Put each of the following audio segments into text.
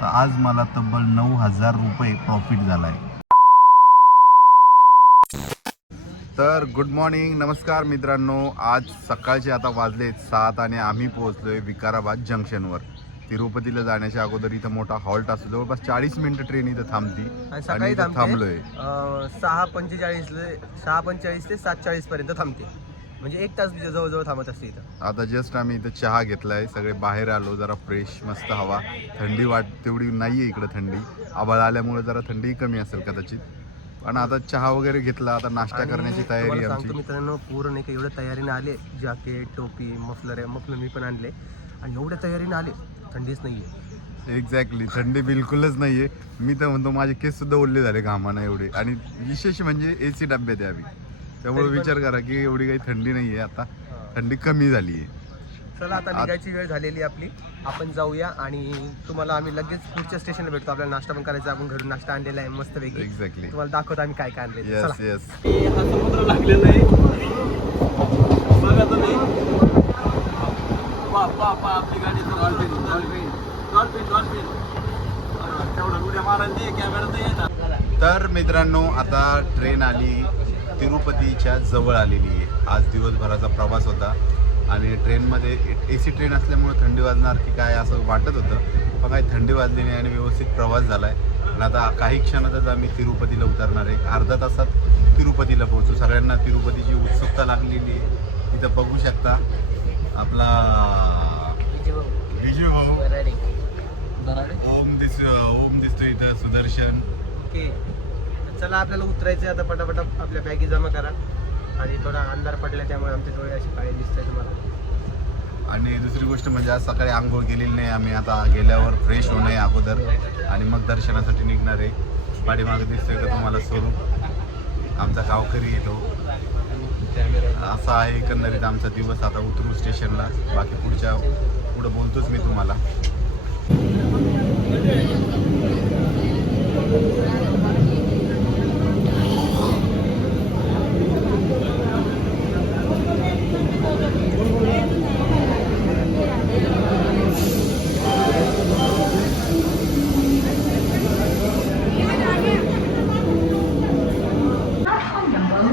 तर आज मला तब्बल नऊ हजार रुपये प्रॉफिट झालाय. तर गुड मॉर्निंग नमस्कार मित्रांनो. आज सकाळचे आता वाजले सात आणि आम्ही पोहोचलोय विकाराबाद जंक्शनवर. तिरुपतीला जाण्याच्या अगोदर इथं मोठा हॉल्ट असतो. जवळपास चाळीस मिनिटं ट्रेन इथं थांबती आणि थांबलोय. सहा पंचेचाळीस सहा पंचेचाळीस ते सात चाळीस पर्यंत थांबते. म्हणजे एक तास जवळजवळ थांबत असते इथं. आता जस्ट आम्ही इथं चहा घेतलाय सगळे बाहेर आलो जरा फ्रेश मस्त हवा. थंडी वाट तेवढी नाहीये इकडं थंडी. आबाळ आल्यामुळे जरा थंडी कमी असेल कदाचित. पण आता चहा वगैरे घेतला आता नाश्ता आणि करण्याची तयारी तुम्हाला आमची. मित्रांनो पूर्ण नाही का एवढ्या तयारीने आले. जॅकेट टोपी मफलर मफलर मी पण आणले. आणि एवढ्या तयारीने आले. थंडीच नाहीये. एक्झॅक्टली थंडी बिलकुलच नाहीये. मी तर म्हणतो माझे केस सुद्धा ओढले झाले घामानं एवढे. आणि विशेष म्हणजे ए सी डब्यात आहे आम्ही त्यामुळे विचार करा की एवढी काही थंडी नाहीये आता. थंडी कमी झाली आहे चला आता निघायची वेळ झालेली आहे आपली. आपण जाऊया आणि तुम्हाला आम्ही लगेच पुढच्या स्टेशनला भेटतो. आपल्याला नाश्ता पण करायचा आपण घरून नाश्ता आणलेला आहे मस्त वेगळी एक्झॅक्टली तुम्हाला दाखवतो आम्ही काय काय आणले येस येस हा समुद्र लागलेला आहे. बघा तुम्ही. आपली गाडी डॉल्फिन डॉल्फिन डॉल्फिन डॉल्फिन तेवढं उड्या मारायला कॅमेरा तर येणार. तर मित्रांनो आता ट्रेन आली. तिरुपतीच्या जवळ आलेली आहे. आज दिवसभराचा प्रवास होता आणि ट्रेनमध्ये ए सी ट्रेन असल्यामुळे थंडी वाजणार की काय असं वाटत होतं. पण काही थंडी वाजली नाही आणि व्यवस्थित प्रवास झाला आहे आणि आता काही क्षणातच आम्ही तिरुपतीला उतरणार आहे. अर्धा तासात तिरुपतीला पोहोचू. सगळ्यांना तिरुपतीची उत्सुकता लागलेली आहे. इथं बघू शकता आपला विजय भाऊ. ओम दिस ओम दिसतो इथं सुदर्शन. ओके. चला आपल्याला उतरायचं आता पटापट. आपल्या बॅगी जमा करा. आणि थोडा अंधार पडला त्यामुळे आमचे डोळे असे पाय दिसतंय तुम्हाला. आणि दुसरी गोष्ट म्हणजे आज सकाळी आंघोळ गेलेली नाही आम्ही. आता गेल्यावर फ्रेश होणं आहे अगोदर. आणि मग दर्शनासाठी निघणार आहे. पाठीमागे दिसतोय का तुम्हाला स्वरूप? आमचा गावकरी येतो असा आहे एकंदरीत आमचा दिवस आता उतरू स्टेशनला. बाकी पुढच्या पुढं बोलतोच मी तुम्हाला.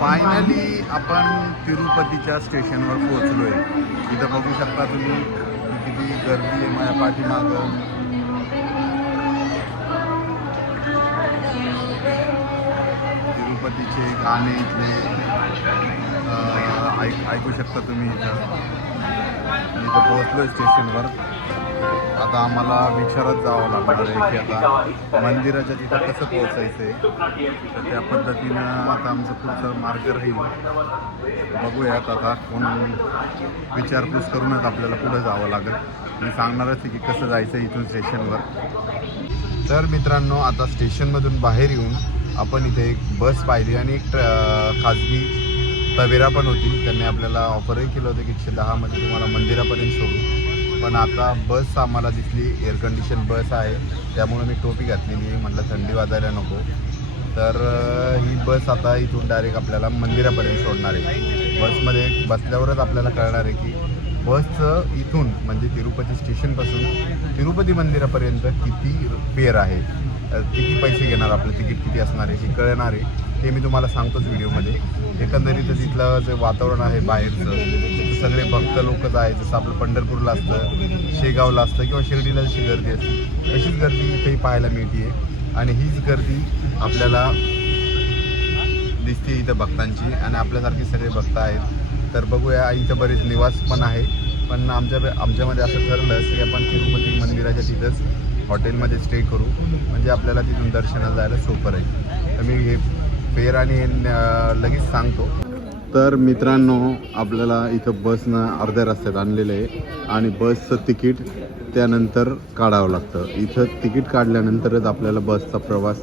फायनली आपण तिरुपतीच्या स्टेशनवर पोहोचलोय. इथं बघू शकता तुम्ही किती गर्दी आहे माझ्या पाठीमागं. तिरुपतीचे गाणे इथले ऐक ऐकू शकता तुम्ही इथं. मी इथं पोहोचलो स्टेशनवर. आता आम्हाला विचारत जावं लागणार आहे की आता मंदिराच्या तिथं कसं पोहोचायचं आहे तर त्या पद्धतीनं आता आमचं पुढचं मार्ग राहील. बघूयात आता कोण विचारपूस करूनच आपल्याला पुढे जावं लागेल. मी सांगणारच आहे की कसं जायचं इथून स्टेशनवर. तर मित्रांनो आता स्टेशनमधून बाहेर येऊन आपण इथे एक बस पाहिली आणि एक ट्र- खाजगी तवेरा पण होती. त्यांनी आपल्याला ऑफरही केलं होतं की एकशे दहामध्ये तुम्हाला मंदिरापर्यंत सोडू. पण आता बस आम्हाला दिसली एअर कंडिशन बस आहे. त्यामुळे मी टोपी घातलेली आहे. म्हटलं थंडी वाजायला नको. तर ही बस आता इथून डायरेक्ट आपल्याला मंदिरापर्यंत सोडणार आहे. बसमध्ये बसल्यावरच आपल्याला कळणार आहे की बसचं इथून म्हणजे तिरुपती स्टेशनपासून तिरुपती मंदिरापर्यंत किती फेअर आहे किती पैसे घेणार आपलं तिकीट किती असणार आहे हे कळणार आहे. ते मी तुम्हाला सांगतोच व्हिडिओमध्ये. एकंदरीत तिथलं जे वातावरण आहे बाहेरचं तिथं सगळे भक्त लोकच आहे जसं आपलं पंढरपूरला असतं शेगावला असतं किंवा शिर्डीला जशी गर्दी असते तशीच गर्दी इथेही पाहायला मिळते आणि हीच गर्दी आपल्याला दिसते इथं भक्तांची आणि आपल्यासारखे सगळे भक्त आहेत. तर बघूया इथं बरेच निवास पण आहे. पण आमच्या आमच्यामध्ये असं ठरलं की आपण तिरुपती मंदिराच्या तिथंच हॉटेलमध्ये स्टे करू. म्हणजे आपल्याला तिथून दर्शनाला जायला सोपं राहील. तर मी हे फेअर आणि हे लगेच सांगतो. तर मित्रांनो आपल्याला इथं बसनं अर्ध्या रस्त्यात आणलेलं आहे. आणि बसचं तिकीट त्यानंतर काढावं लागतं. इथं तिकीट काढल्यानंतरच आपल्याला बसचा प्रवास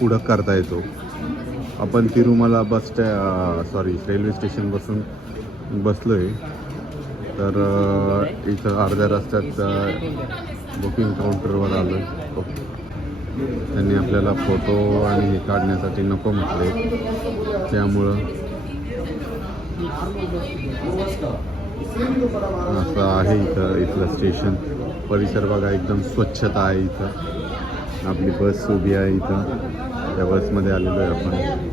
पुढं करता येतो. आपण तिरुमला बस स्टॅ सॉरी रेल्वे स्टेशनपासून बसलो आहे तर इथं अर्ध्या रस्त्यात बुकिंग काउंटरवर आलो आहे त्यांनी आपल्याला फोटो आणि हे काढण्यासाठी नको म्हटले. त्यामुळं असं आहे इथं इथलं स्टेशन. परिसर बघा एकदम स्वच्छता आहे इथं. आपली बस उभी आहे इथं. त्या बसमध्ये आलेलो आहे आपण.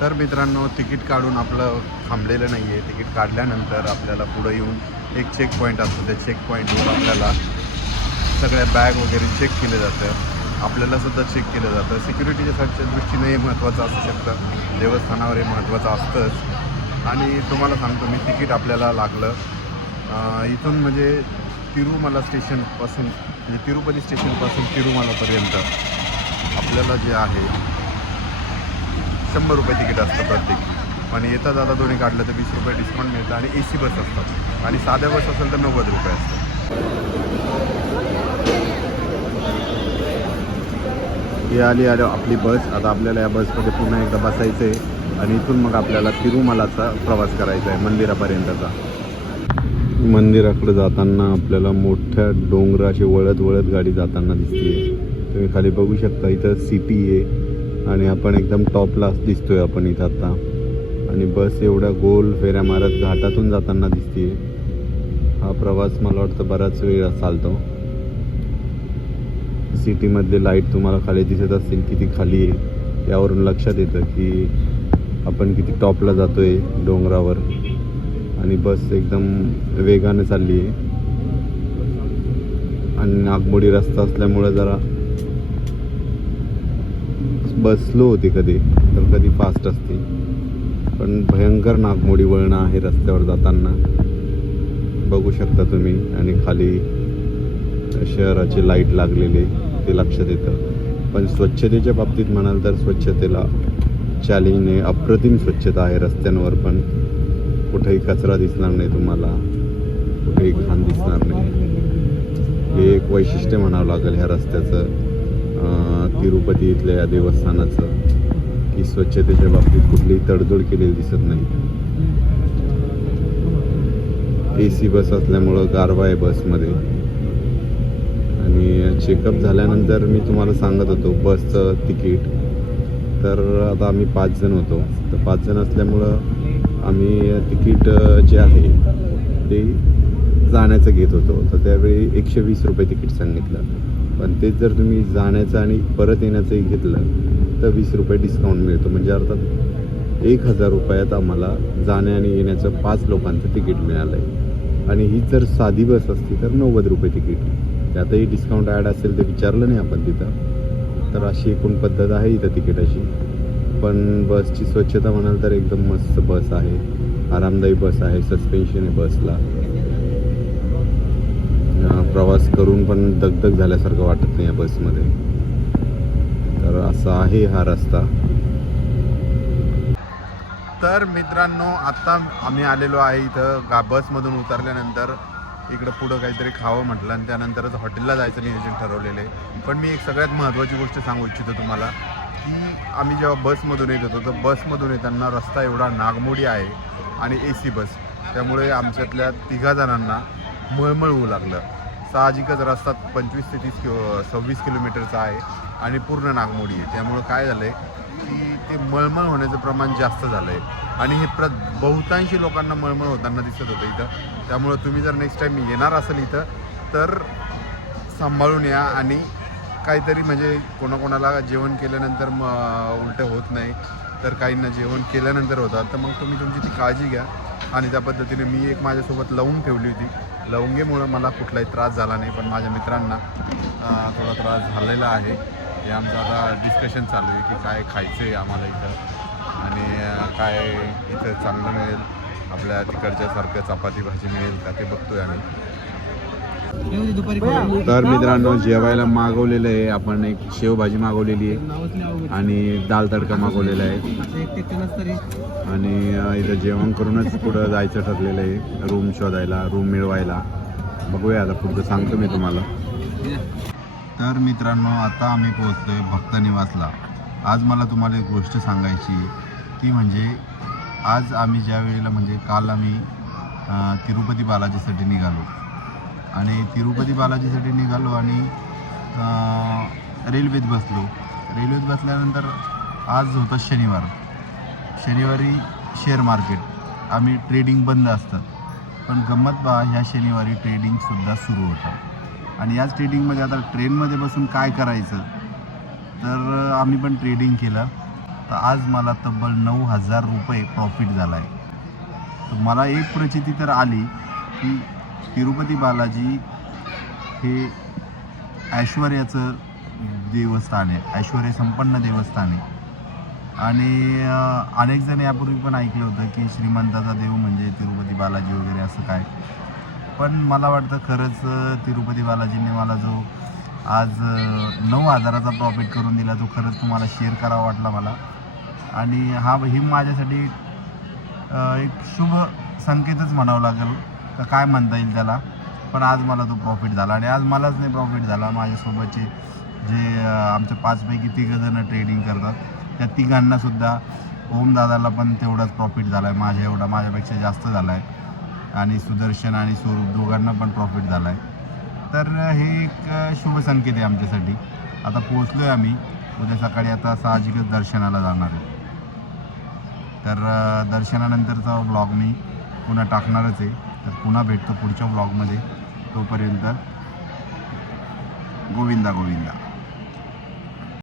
तर मित्रांनो तिकीट काढून आपलं थांबलेलं नाही आहे तिकीट काढल्यानंतर आपल्याला पुढं येऊन एक चेक पॉईंट असतो. त्या चेक पॉईंटवर आपल्याला सगळ्या बॅग वगैरे चेक केलं जातं. आपल्याला सुद्धा चेक केलं जातं. सिक्युरिटीच्या दृष्टीने हे महत्त्वाचं असू शकतं. देवस्थानावर हे महत्त्वाचं असतंच. आणि तुम्हाला सांगतो मी तिकीट आपल्याला लागलं. इथून म्हणजे तिरुमला स्टेशनपासून म्हणजे तिरुपती स्टेशनपासून तिरुमलापर्यंत आपल्याला जे आहे शंभर रुपये तिकीट असतं प्रत्येक. पण येता जाता दोन्ही काढलं तर वीस रुपये डिस्काउंट मिळतं आणि ए सी बस असतात. आणि साध्या बस असेल तर नव्वद रुपये असतात. हे आली आलो आपली बस. आता आपल्याला या बसमध्ये पुन्हा एकदा बसायचं आहे आणि इथून मग आपल्याला तिरुमलाचा प्रवास करायचा आहे मंदिरापर्यंतचा. मंदिराकडे जाताना आपल्याला मोठ्या डोंगराशी वळत वळत गाडी जाताना दिसते तुम्ही खाली बघू शकता इथं सिटी आहे. आणि आपण एकदम टॉपला दिसतोय आपण इथं आता. आणि बस एवढ्या गोल फेऱ्या मारत घाटातून जाताना दिसते हा प्रवास मला वाटतं बराच वेळ चालतो. सिटीमधले लाइट तुम्हाला खाली दिसत असतील किती खाली आहे यावरून लक्षात येतं की आपण किती टॉपला जातो आहे डोंगरावर. आणि बस एकदम वेगाने चालली आहे. आणि नागमोडी रस्ता असल्यामुळे जरा बस स्लो होती कधी तर कधी फास्ट असते. पण भयंकर नागमोडी वळणं आहे रस्त्यावर जाताना. बघू शकता तुम्ही. आणि खाली शहराचे लाइट लागलेले ते लक्षात येतं. पण स्वच्छतेच्या बाबतीत म्हणाल तर स्वच्छतेला चॅलेंज नाही अप्रतिम स्वच्छता आहे रस्त्यांवर पण कुठेही कचरा दिसणार नाही तुम्हाला. कुठेही घाण दिसणार नाही. हे एक वैशिष्ट्य म्हणावं लागेल ह्या रस्त्याचं. तिरुपती इथल्या या देवस्थानाचं की स्वच्छतेच्या बाबतीत कुठलीही तडजोड केलेली दिसत नाही. ए सी बस असल्यामुळं गारवा आहे बसमध्ये. आणि चेकअप झाल्यानंतर मी तुम्हाला सांगत होतो बसचं तिकीट. तर आता आम्ही पाच जण होतो. तर पाच जण असल्यामुळं आम्ही तिकीट जे आहे ते जाण्याचं घेत होतो. तर त्यावेळी एकशे वीस रुपये तिकीट सांगितलं. पण तेच जर तुम्ही जाण्याचं आणि परत येण्याचंही घेतलं तर वीस रुपये डिस्काउंट मिळतो. म्हणजे अर्थात एक हजार रुपयात आम्हाला जाण्या आणि येण्याचं पाच लोकांचं तिकीट मिळालं आहे आणि ही जर साधी बस असती तर नव्वद रुपये तिकीट. त्यातही डिस्काउंट ॲड असेल ते विचारलं नाही आपण तिथं. तर अशी एकूण पद्धत आहे इथं तिकिटाची. पण बसची स्वच्छता म्हणाल तर एकदम मस्त बस आहे. आरामदायी बस आहे सस्पेन्शन आहे बसला. प्रवास करून पण दगदग झाल्यासारखं वाटत नाही या बसमध्ये. तर असा आहे हा रस्ता. तर मित्रांनो आत्ता आम्ही आलेलो आहे इथं. गा बसमधून उतरल्यानंतर इकडं पुढं काहीतरी खावं म्हटलं आणि त्यानंतरच हॉटेलला जायचं नियोजन ठरवलेलं आहे. पण मी एक सगळ्यात महत्त्वाची गोष्ट सांगू इच्छितो तुम्हाला की आम्ही जेव्हा बसमधून येत होतो तर बसमधून येताना रस्ता एवढा नागमोडी आहे आणि ए सी बस. त्यामुळे आमच्यातल्या तिघा जणांना मळमळ होऊ लागलं. साहजिकच रस्ता पंचवीस ते तीस किलो सव्वीस किलोमीटरचा आहे. आणि पूर्ण नागमोडी आहे. त्यामुळं काय झालं आहे की ते मळमळ होण्याचं प्रमाण जास्त झालं आहे आणि हे प्र बहुतांशी लोकांना मळमळ होताना दिसत होतं इथं. त्यामुळं तुम्ही जर नेक्स्ट टाईम येणार असेल इथं तर सांभाळून या आणि काहीतरी म्हणजे कोणाकोणाला जेवण केल्यानंतर म उलटं होत नाही तर काहींना जेवण केल्यानंतर होतात. तर मग तुम्ही तुमची ती काळजी घ्या. आणि त्या पद्धतीने मी एक माझ्यासोबत लवंग ठेवली होती. लवंगेमुळं मला कुठलाही त्रास झाला नाही पण माझ्या मित्रांना थोडा त्रास झालेला आहे. हे आमचं आता डिस्कशन चालू आहे की काय खायचं आहे आम्हाला इथं. आणि काय इथं चांगलं मिळेल. आपल्या तिकडच्यासारखं चपाती भाजी मिळेल का ते बघतोय आम्ही. तर मित्रांनो जेवायला मागवलेलं आहे. आपण एक शेवभाजी मागवलेली आहे. आणि दाल तडका मागवलेला आहे. आणि इथं जेवण करूनच पुढं जायचं ठरलेलं आहे. रूम शोधायला रूम मिळवायला. बघूया आता पुढचं सांगतो मी तुम्हाला. तर मित्रांनो आता आम्ही पोहोचलोय भक्त निवासला. आज मला तुम्हाला एक गोष्ट सांगायची ती म्हणजे आज आम्ही ज्या वेळेला म्हणजे काल आम्ही तिरुपती बालाजीसाठी निघालो. आणि तिरुपती बालाजीसाठी निघालो आणि रेल्वेत बसलो. रेल्वेत बसल्यानंतर आज होतं शनिवार. शनिवारी शेअर मार्केट. आम्ही ट्रेडिंग बंद असतात पण गंमत बा ह्या शनिवारी ट्रेडिंगसुद्धा सुरू होतं. आणि याच ट्रेडिंगमध्ये आता ट्रेनमध्ये बसून काय करायचं? तर आम्ही पण ट्रेडिंग केलं. तर आज मला तब्बल नऊ हजार रुपये प्रॉफिट झाला आहे तर मला एक प्रचिती तर आली की तिरुपती बालाजी हे ऐश्वर्याचं देवस्थान आहे. ऐश्वर्य संपन्न देवस्थान आहे. आणि अनेक जण यापूर्वी पण ऐकलं होतं की श्रीमंताचा देव म्हणजे तिरुपती बालाजी वगैरे असं काय. पण मला वाटतं खरंच तिरुपती बालाजीने मला जो आज नऊ हजाराचा प्रॉफिट करून दिला तो खरंच तुम्हाला शेअर करावा वाटला मला. आणि हा ही माझ्यासाठी एक शुभ संकेतच म्हणावं लागेल. का काय म्हणता येईल त्याला? पण आज मला तो प्रॉफिट झाला. आणि आज मलाच नाही प्रॉफिट झाला. माझ्यासोबतचे जे आमच्या पाचपैकी तिघंजणं ट्रेडिंग करतात त्या तिघांनासुद्धा ओमदादाला पण तेवढाच प्रॉफिट झाला आहे माझ्या एवढा माझ्यापेक्षा जास्त झाला आहे आणि सुदर्शन आणि स्वरूप दोघांना पण प्रॉफिट झाला आहे तर हे एक शुभ संकेत आहे आमच्यासाठी. आता पोचलो आहे आम्ही. उद्या सकाळी आता साहजिकच दर्शनाला जाणार आहे. तर दर्शनानंतरचा ब्लॉग मी पुन्हा टाकणारच आहे. तर पुन्हा भेटतो पुढच्या ब्लॉगमध्ये तोपर्यंत गोविंदा गोविंदा.